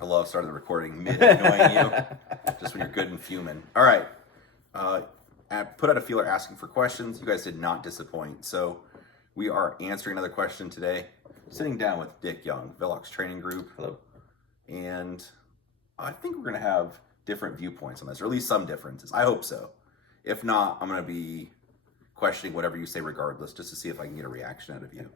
I love starting the recording mid annoying you, just when you're good and fuming. All right. I put out a feeler asking for questions. You guys did not disappoint. So we are answering another question today. Sitting down with Dick Young, Velox Training Group. Hello. And I think we're going to have different viewpoints on this, or at least some differences. I hope so. If not, I'm going to be questioning whatever you say regardless, just to see if I can get a reaction out of you.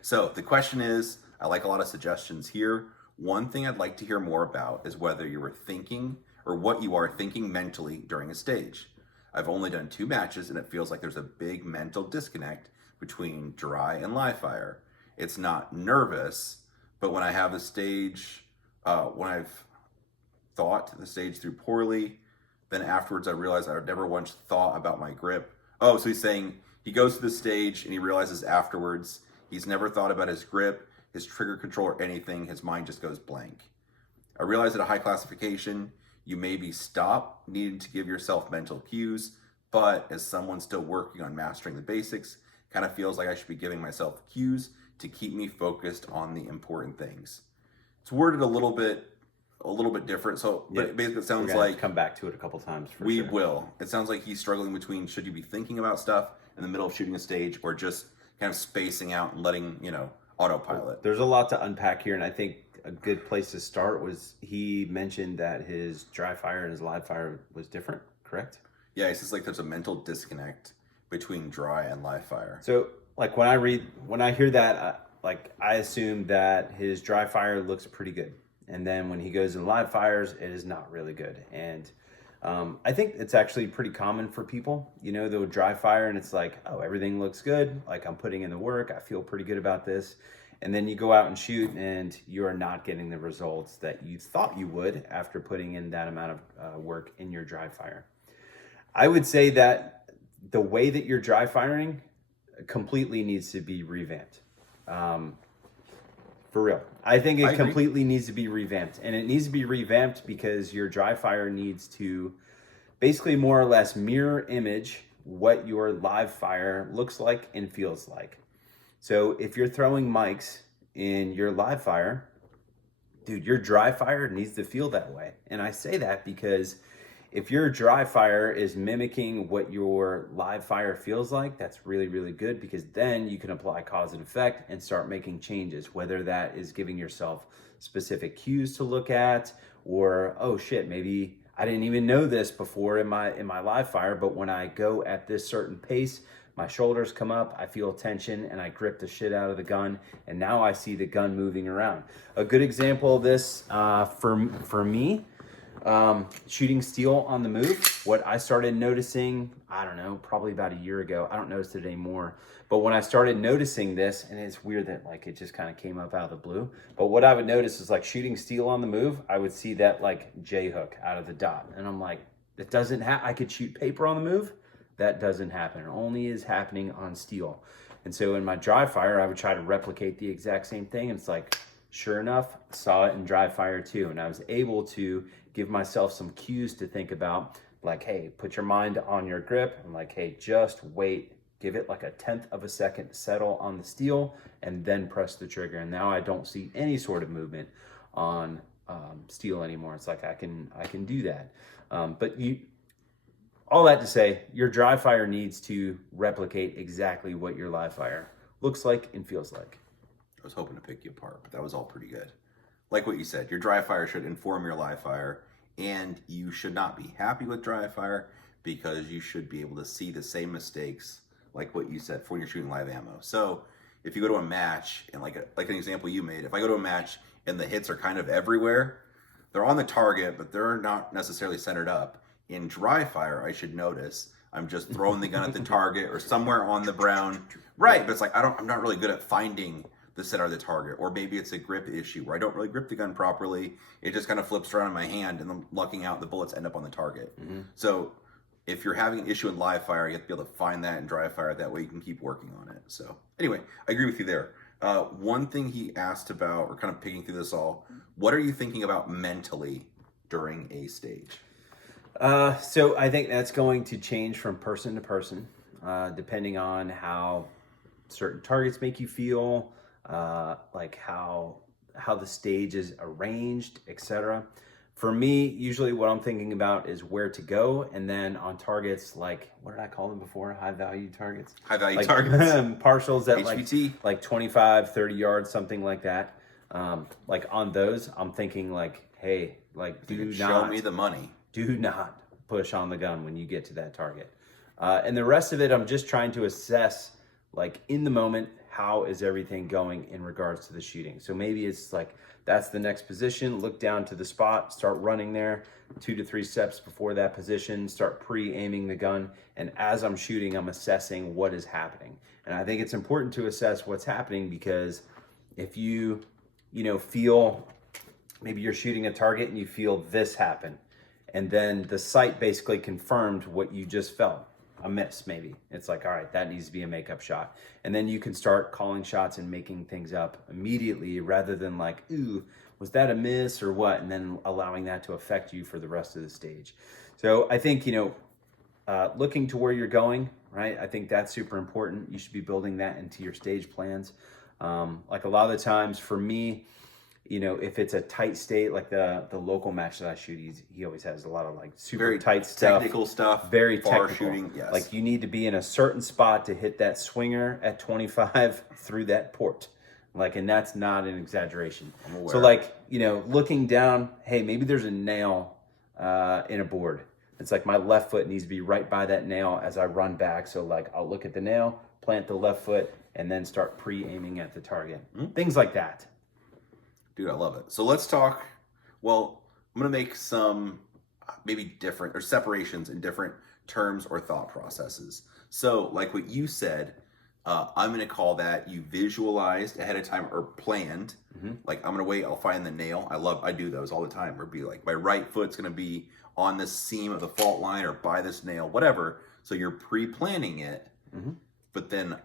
So the question is, I like a lot of suggestions here. One thing I'd like to hear more about is whether you were thinking or what you are thinking mentally during a stage. I've only done 2 matches and it feels like there's a big mental disconnect between dry and live fire. It's not nervous, but when I have the stage, when I've thought the stage through poorly, then afterwards I realize I never once thought about my grip. Oh, so he's saying he goes to the stage and he realizes afterwards he's never thought about his grip, his trigger control, or anything. His mind just goes blank. I realize at a high classification, you maybe stop needing to give yourself mental cues, but as someone still working on mastering the basics, kind of feels like I should be giving myself cues to keep me focused on the important things. It's worded a little bit different. So, but basically, it sounds like come back to it a couple times. We will. It sounds like he's struggling between should you be thinking about stuff in the middle of shooting a stage or just kind of spacing out and letting autopilot. There's a lot to unpack here, and I think a good place to start was he mentioned that his dry fire and his live fire was different. Correct? Yeah, he says like there's a mental disconnect between dry and live fire. So, like when I hear that, I assume that his dry fire looks pretty good. And then when he goes in live fires, it is not really good. And I think it's actually pretty common for people, they'll dry fire and it's like, oh, everything looks good. Like I'm putting in the work. I feel pretty good about this. And then you go out and shoot and you are not getting the results that you thought you would after putting in that amount of work in your dry fire. I would say that the way that you're dry firing completely needs to be revamped. For real. I think it completely needs to be revamped. And it needs to be revamped because your dry fire needs to basically more or less mirror image what your live fire looks like and feels like. So if you're throwing mics in your live fire, dude, your dry fire needs to feel that way. And I say that because if your dry fire is mimicking what your live fire feels like, that's really, really good because then you can apply cause and effect and start making changes, whether that is giving yourself specific cues to look at or, oh shit, maybe I didn't even know this before in my live fire, but when I go at this certain pace, my shoulders come up, I feel tension, and I grip the shit out of the gun, and now I see the gun moving around. A good example of this for me, shooting steel on the move, what I started noticing, I don't know, probably about a year ago. I don't notice it anymore. But when I started noticing this, and it's weird that like it just kind of came up out of the blue. But what I would notice is like shooting steel on the move, I would see that like J hook out of the dot. And I'm like, it doesn't I could shoot paper on the move. That doesn't happen. It only is happening on steel. And so in my dry fire, I would try to replicate the exact same thing. And it's like, sure enough, saw it in dry fire too. And I was able to give myself some cues to think about, like, hey, put your mind on your grip, and like, hey, just wait, give it like a 1/10 of a second to settle on the steel, and then press the trigger. And now I don't see any sort of movement on steel anymore. It's like I can do that. But all that to say, your dry fire needs to replicate exactly what your live fire looks like and feels like. I was hoping to pick you apart, but that was all pretty good. Like what you said, your dry fire should inform your live fire, and you should not be happy with dry fire because you should be able to see the same mistakes, like what you said, for when you're shooting live ammo. So if you go to a match, and like an example you made, if I go to a match and the hits are kind of everywhere, they're on the target, but they're not necessarily centered up. In dry fire, I should notice I'm just throwing the gun at the target or somewhere on the brown. Right, but it's like I'm not really good at finding the center of the target, or maybe it's a grip issue where I don't really grip the gun properly. It just kind of flips around in my hand, and I'm lucking out the bullets end up on the target. Mm-hmm. So if you're having an issue in live fire, you have to be able to find that in dry fire. That way you can keep working on it. So anyway, I agree with you there. One thing he asked about, or kind of picking through this all, what are you thinking about mentally during a stage? So I think that's going to change from person to person, depending on how certain targets make you feel, like how how the stage is arranged, etc. For me, usually what I'm thinking about is where to go, and then on targets like, what did I call them before? High value targets. High value Like targets. partials at HVT. like 25, 30 yards, something like that. Like on those, I'm thinking like, hey, like You can show me the money. do not push on the gun when you get to that target. And the rest of it, I'm just trying to assess, like in the moment, how is everything going in regards to the shooting. So maybe it's like, that's the next position, look down to the spot, start running there 2 to 3 steps before that position, start pre-aiming the gun. And as I'm shooting, I'm assessing what is happening. And I think it's important to assess what's happening, because if you feel, maybe you're shooting a target and you feel this happen, and then the sight basically confirmed what you just felt, a miss maybe. It's like, all right, that needs to be a makeup shot. And then you can start calling shots and making things up immediately, rather than like, ooh, was that a miss or what? And then allowing that to affect you for the rest of the stage. So I think, looking to where you're going, right? I think that's super important. You should be building that into your stage plans. Like a lot of the times for me, if it's a tight state, like the local match that I shoot, he always has a lot of like super Very tight stuff, technical stuff, very far technical. shooting. Yes. Like you need to be in a certain spot to hit that swinger at 25 through that port. Like, and that's not an exaggeration. So like, looking down, hey, maybe there's a nail in a board. It's like my left foot needs to be right by that nail as I run back. So like I'll look at the nail, plant the left foot, and then start pre-aiming at the target. Things like that. Dude, I love it. So let's talk. Well, I'm going to make some maybe different or separations in different terms or thought processes. So, like what you said, I'm going to call that you visualized ahead of time or planned. Like, I'm going to wait, I'll find the nail. I do those all the time. Or be like, my right foot's going to be on this seam of the fault line or by this nail, whatever. So, you're pre planning it. But then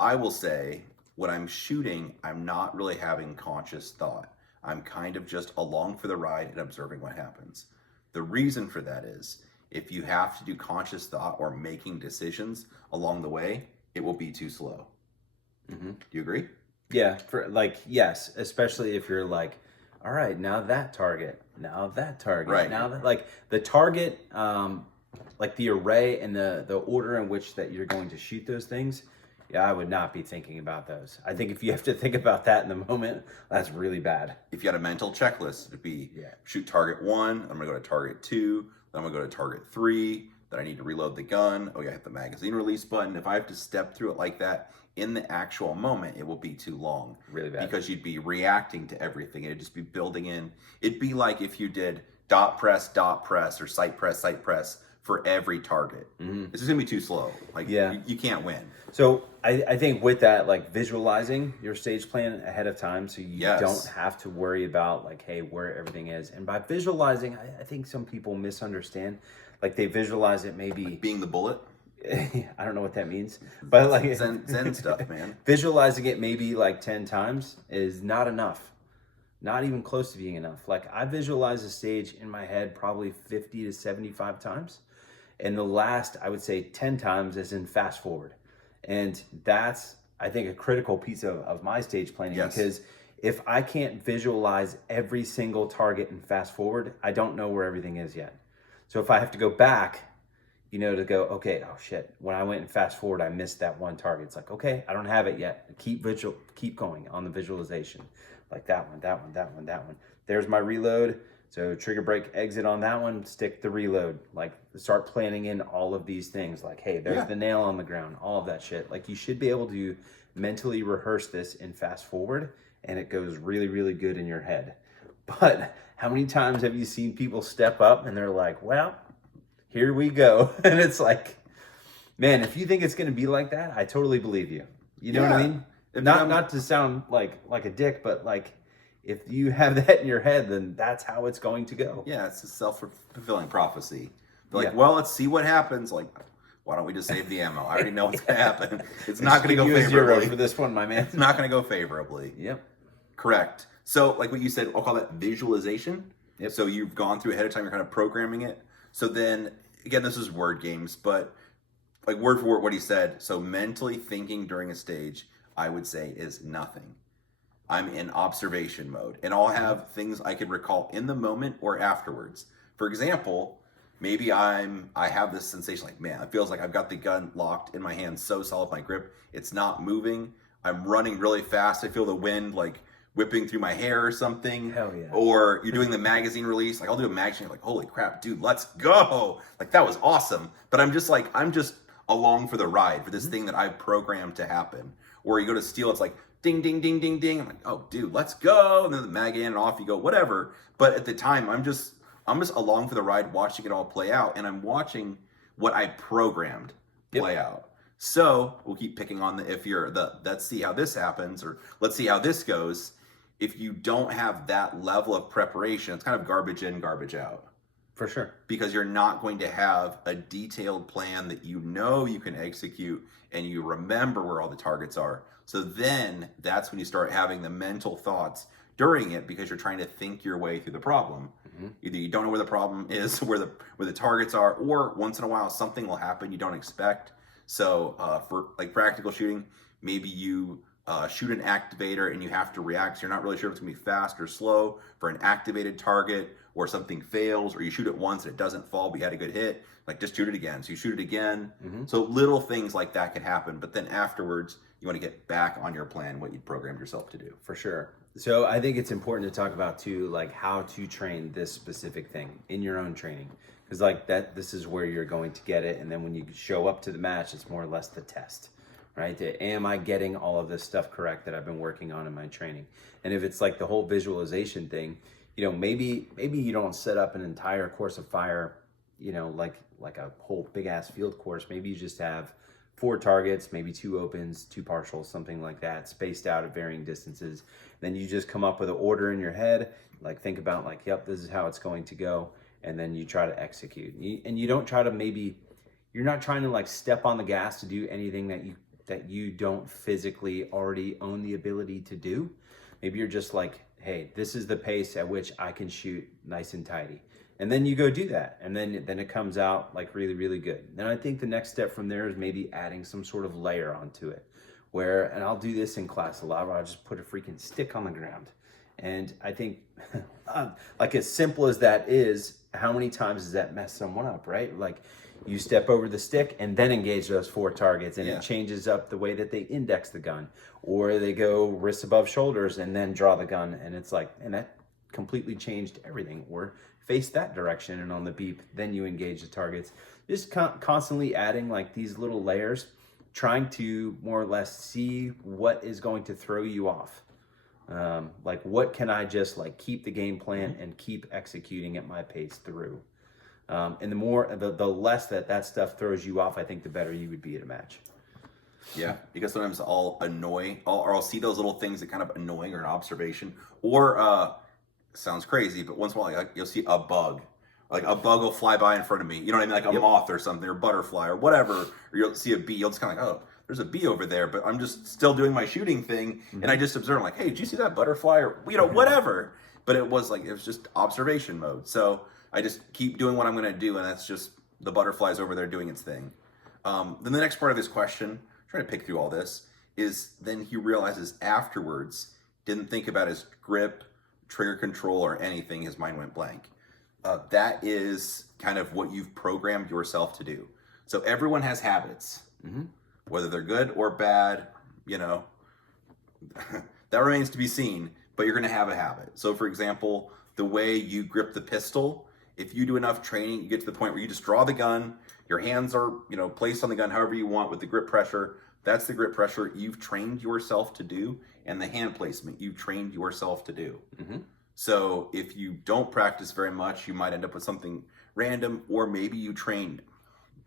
I will say, when I'm shooting, I'm not really having conscious thought. I'm kind of just along for the ride and observing what happens. The reason for that is, if you have to do conscious thought or making decisions along the way, it will be too slow. Do you agree? Yeah, yes, especially if you're like, all right, now that target, Right. now that, like the target, like the array and the order in which that you're going to shoot those things. Yeah, I would not be thinking about those. I think if you have to think about that in the moment, that's really bad. If you had a mental checklist, it'd be shoot target 1, I'm gonna go to target 2, then I'm gonna go to target 3, then I need to reload the gun. Oh yeah, hit the magazine release button. If I have to step through it like that in the actual moment, it will be too long. Really bad. Because you'd be reacting to everything. It'd just be building in. It'd be like if you did dot press, or sight press for every target. This is gonna be too slow. Like, you can't win. So I think with that, like visualizing your stage plan ahead of time, so you don't have to worry about like, hey, where everything is. And by visualizing, I think some people misunderstand. Like they visualize it maybe Being the bullet. I don't know what that means, but like Zen stuff, man. Visualizing it maybe like 10 times is not enough. Not even close to being enough. Like I visualize a stage in my head probably 50 to 75 times. And the last, I would say 10 times is in fast forward. And that's, I think, a critical piece of my stage planning. Because if I can't visualize every single target in fast forward, I don't know where everything is yet. So if I have to go back, to go, okay, oh shit, when I went and fast forward, I missed that one target. It's like, okay, I don't have it yet. Keep going on the visualization. Like that one. There's my reload. So trigger break exit on that one, stick the reload. Like start planning in all of these things. Like, hey, there's the nail on the ground, all of that shit. Like you should be able to mentally rehearse this in fast forward, and it goes really, really good in your head. But how many times have you seen people step up and they're like, well, here we go. And it's like, man, if you think it's going to be like that, I totally believe you. You know what I mean? Not to sound like a dick, but like, if you have that in your head, then that's how it's going to go. Yeah, it's a self-fulfilling prophecy. They're like, well, let's see what happens. Like, why don't we just save the ammo? I already know what's going to happen. It's not going to go favorably. For this one, my man. It's not going to go favorably. Yep. Correct. So, like what you said, I'll call that visualization. Yep. So you've gone through ahead of time. You're kind of programming it. So then, again, this is word games, but like word for word what he said. So mentally thinking during a stage, I would say, is nothing. I'm in observation mode, and I'll have things I can recall in the moment or afterwards. For example, maybe I have this sensation like, man, it feels like I've got the gun locked in my hand, so solid, my grip, it's not moving. I'm running really fast. I feel the wind like whipping through my hair or something. Hell yeah. Or you're doing the magazine release. Like I'll do a magazine, like, holy crap, dude, let's go. Like that was awesome. But I'm just along for the ride for this thing that I've programmed to happen. Or you go to steal, it's like ding, ding, ding, ding, ding. I'm like, oh dude, let's go. And then the mag in and off you go, whatever. But at the time, I'm just along for the ride, watching it all play out. And I'm watching what I programmed play out. So we'll keep picking on let's see how this happens, or let's see how this goes. If you don't have that level of preparation, it's kind of garbage in, garbage out. For sure. Because you're not going to have a detailed plan that you know you can execute and you remember where all the targets are. So then that's when you start having the mental thoughts during it, because you're trying to think your way through the problem. Either you don't know where the problem is, where the targets are, or once in a while something will happen you don't expect. So for like practical shooting, maybe you shoot an activator and you have to react. So you're not really sure if it's gonna be fast or slow for an activated target, or something fails, or you shoot it once and it doesn't fall, but you had a good hit. Like just shoot it again. So you shoot it again. So little things like that can happen. But then afterwards, you want to get back on your plan, what you programmed yourself to do. For sure. So I think it's important to talk about too, like how to train this specific thing in your own training. Because like this is where you're going to get it. And then when you show up to the match, it's more or less the test, right? Am I getting all of this stuff correct that I've been working on in my training? And if it's like the whole visualization thing, you know, maybe you don't set up an entire course of fire, you know, like a whole big ass field course. Maybe you just have 4 targets, maybe 2 opens, 2 partials, something like that, spaced out at varying distances. Then you just come up with an order in your head, like think about like, yep, this is how it's going to go. And then you try to execute. And you don't try to you're not trying to like step on the gas to do anything that you don't physically already own the ability to do. Maybe you're just like, hey, this is the pace at which I can shoot nice and tidy. And then you go do that. And then it comes out like really, really good. Then I think the next step from there is maybe adding some sort of layer onto it. And I'll do this in class a lot, where I'll just put a freaking stick on the ground. And I think like as simple as that is, how many times does that mess someone up, right? Like you step over the stick and then engage those 4 targets, and it changes up the way that they index the gun, or they go wrists above shoulders and then draw the gun. And it's like, and that completely changed everything. Or face that direction, and on the beep, then you engage the targets. Just constantly adding like these little layers, trying to more or less see what is going to throw you off. Like what can I just like keep the game plan and keep executing at my pace through. And the less that stuff throws you off, I think the better you would be at a match. Yeah, because sometimes I'll see those little things that kind of annoying, or an observation, or sounds crazy, but once in a while you'll see a bug. Like a bug will fly by in front of me, you know what I mean? Like a moth or something, or butterfly or whatever. Or you'll see a bee, you'll just kind of like, oh, there's a bee over there, but I'm just still doing my shooting thing, and I just observe, like, hey, did you see that butterfly, or whatever. But it was just observation mode. So I just keep doing what I'm going to do, and that's just the butterfly's over there doing its thing. Then the next part of his question, trying to pick through all this, is then he realizes afterwards, didn't think about his grip, trigger control, or anything. His mind went blank. That is kind of what you've programmed yourself to do. So everyone has habits, whether they're good or bad, you know, that remains to be seen, but you're going to have a habit. So for example, the way you grip the pistol, if you do enough training, you get to the point where you just draw the gun, your hands are, placed on the gun however you want with the grip pressure. That's the grip pressure you've trained yourself to do, and the hand placement you've trained yourself to do. So if you don't practice very much, you might end up with something random, or maybe you train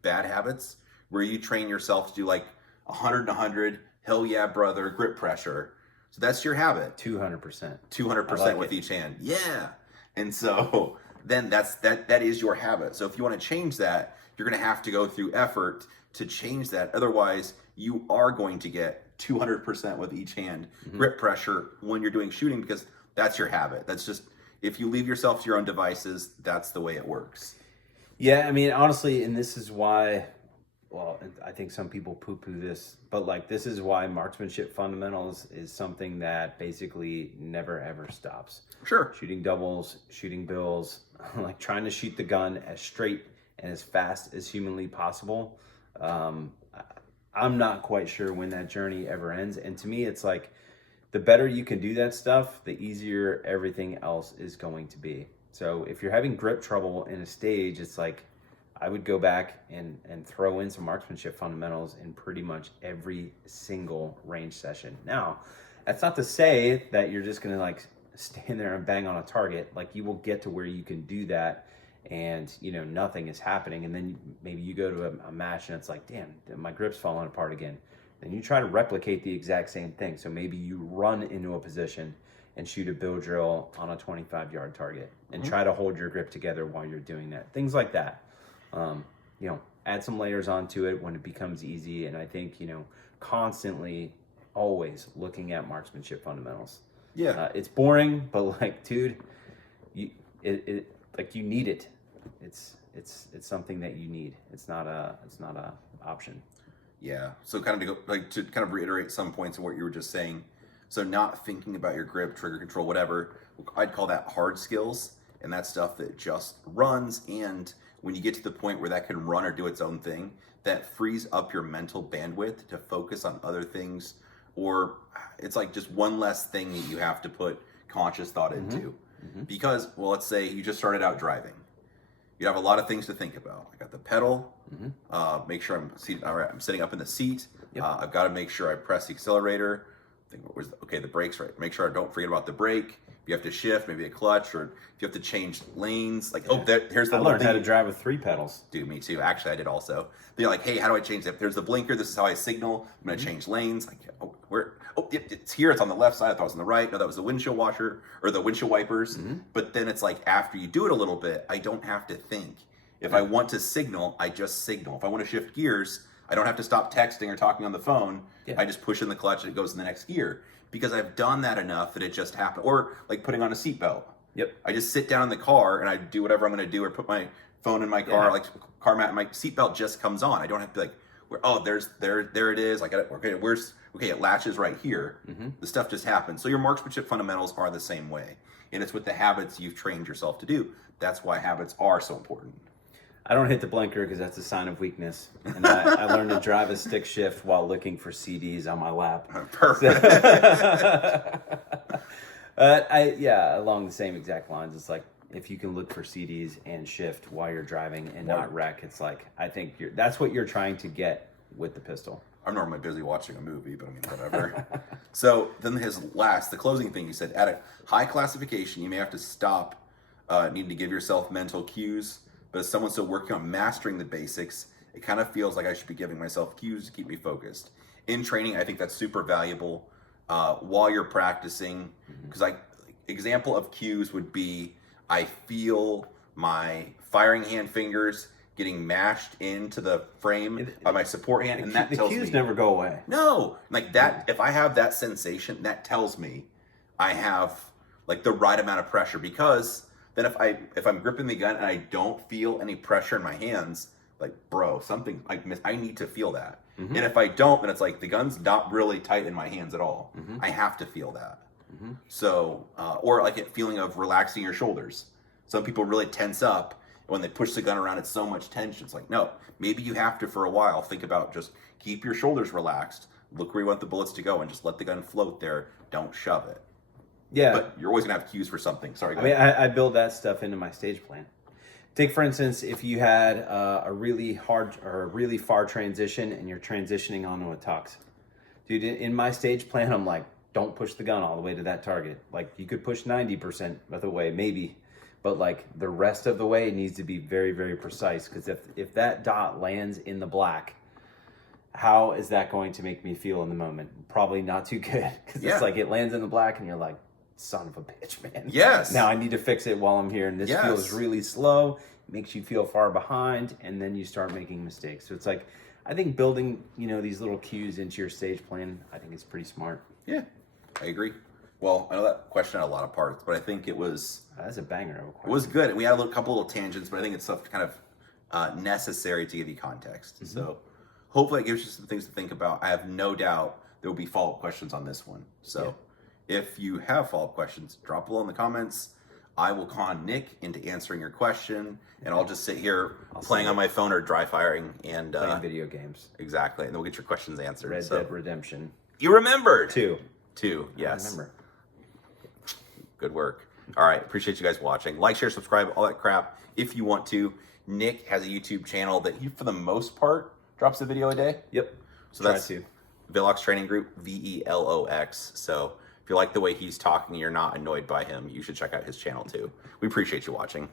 bad habits where you train yourself to do like 100, hell yeah, brother, grip pressure. So that's your habit. 200%. 200% with each hand. Yeah. And so then that is your habit. So if you want to change that, you're going to have to go through effort to change that. Otherwise, you are going to get 200% with each hand grip pressure when you're doing shooting, because that's your habit. That's just, if you leave yourself to your own devices, that's the way it works. Yeah, I mean, honestly, and this is why well, I think some people poo-poo this, but like this is why marksmanship fundamentals is something that basically never ever stops. Sure. Shooting doubles, shooting bills, like trying to shoot the gun as straight and as fast as humanly possible. I'm not quite sure when that journey ever ends. And to me, it's like the better you can do that stuff, the easier everything else is going to be. So if you're having grip trouble in a stage, it's like I would go back and throw in some marksmanship fundamentals in pretty much every single range session. Now, that's not to say that you're just going to like stand there and bang on a target. Like you will get to where you can do that and nothing is happening. And then maybe you go to a match and it's like, damn, my grip's falling apart again. Then you try to replicate the exact same thing. So maybe you run into a position and shoot a bill drill on a 25-yard target and try to hold your grip together while you're doing that. Things like that. Add some layers onto it when it becomes easy. And I think, constantly, always looking at marksmanship fundamentals. Yeah. It's boring, but like, dude, you need it. It's something that you need. It's not a option. Yeah. So kind of reiterate some points of what you were just saying. So not thinking about your grip, trigger control, whatever, I'd call that hard skills, and that's stuff that just runs. And when you get to the point where that can run or do its own thing, that frees up your mental bandwidth to focus on other things, or it's like just one less thing that you have to put conscious thought into. Because, well, let's say you just started out driving. You have a lot of things to think about. I got the pedal, make sure I'm sitting up in the seat. Yep. I've got to make sure I press the accelerator. The brakes, right? Make sure I don't forget about the brake. If you have to shift, maybe a clutch, or if you have to change lanes, like, here's the I learned how to drive with 3 pedals. Dude, me too. Actually, I did also. They're like, hey, how do I change that? There's the blinker. This is how I signal. I'm going to change lanes. Like, it's here. It's on the left side. I thought it was on the right. No, that was the windshield washer or the windshield wipers. But then it's like, after you do it a little bit, I don't have to think. If I want to signal, I just signal. If I want to shift gears, I don't have to stop texting or talking on the phone. Yeah. I just push in the clutch and it goes in the next gear. Because I've done that enough that it just happened. Or like putting on a seatbelt. Yep. I just sit down in the car and I do whatever I'm going to do, or put my phone in my car, like car mat, and my seatbelt just comes on. I don't have to be like, there it is. It latches right here. The stuff just happens. So your marksmanship fundamentals are the same way. And it's with the habits you've trained yourself to do. That's why habits are so important. I don't hit the blinker because that's a sign of weakness. And I learned to drive a stick shift while looking for CDs on my lap. Perfect. Along the same exact lines. It's like if you can look for CDs and shift while you're driving and not wreck, it's like I think that's what you're trying to get with the pistol. I'm normally busy watching a movie, but I mean, whatever. So then the closing thing you said, at a high classification, you may have to stop needing to give yourself mental cues. But as someone still working on mastering the basics, it kind of feels like I should be giving myself cues to keep me focused. In training, I think that's super valuable while you're practicing. Because example of cues would be, I feel my firing hand fingers getting mashed into the frame by my support hand, and that tells me... The cues never go away. No! Like that, if I have that sensation, that tells me I have like the right amount of pressure, because... Then if I'm gripping the gun and I don't feel any pressure in my hands, like, bro, something I need to feel that. And if I don't, then it's like the gun's not really tight in my hands at all. I have to feel that. So, or like a feeling of relaxing your shoulders. Some people really tense up when they push the gun around. It's so much tension. It's like, no, maybe you have to for a while think about just keep your shoulders relaxed. Look where you want the bullets to go and just let the gun float there. Don't shove it. Yeah. But you're always going to have cues for something. Sorry, go ahead. I mean, I build that stuff into my stage plan. Take, for instance, if you had a really hard or a really far transition and you're transitioning onto a tux. Dude, in my stage plan, I'm like, don't push the gun all the way to that target. Like, you could push 90% of the way, maybe. But, like, the rest of the way needs to be very, very precise. Because if that dot lands in the black, how is that going to make me feel in the moment? Probably not too good. Because it's like it lands in the black and you're like, son of a bitch, man. Yes. Now I need to fix it while I'm here. And this feels really slow. It makes you feel far behind. And then you start making mistakes. So it's like, I think building, these little cues into your stage plan, I think it's pretty smart. Yeah, I agree. Well, I know that question had a lot of parts, but I think it was... That's a banger of a question. It was good. We had couple little tangents, but I think it's stuff kind of necessary to give you context. So hopefully it gives you some things to think about. I have no doubt there will be follow-up questions on this one. So if you have follow-up questions, drop below in the comments. I will con Nick into answering your question, and I'll just sit here playing on my phone or dry firing and Playing video games. exactly, and then we'll get your questions answered. Red Dead Redemption. You remembered 2. Yes. I remember. Good work. All right, appreciate you guys watching. Like, share, subscribe, all that crap. If you want to, Nick has a YouTube channel that he, for the most part, drops a video a day. Yep. So that's Velox Training Group, VELOX. So if you like the way he's talking, you're not annoyed by him, you should check out his channel too. We appreciate you watching.